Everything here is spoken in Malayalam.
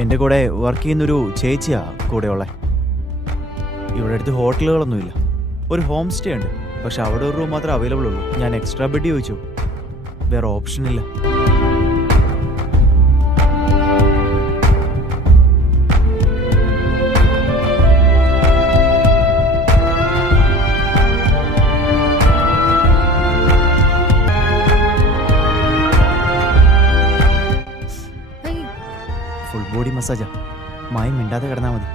എൻ്റെ കൂടെ വർക്ക് ചെയ്യുന്നൊരു ചേച്ചിയാ കൂടെയുള്ള. ഇവിടെ അടുത്ത് ഹോട്ടലുകളൊന്നുമില്ല. ഒരു ഹോം സ്റ്റേ ഉണ്ട്, പക്ഷെ അവിടെ ഒരു റൂം മാത്രമേ അവൈലബിൾ ഉള്ളൂ. ഞാൻ എക്സ്ട്രാ ബെഡ് ചോദിച്ചു, വേറെ ഓപ്ഷൻ ഇല്ല. ഫുൾ ബോഡി മസാജാ, മായം മിണ്ടാതെ കിടന്നാൽ മതി.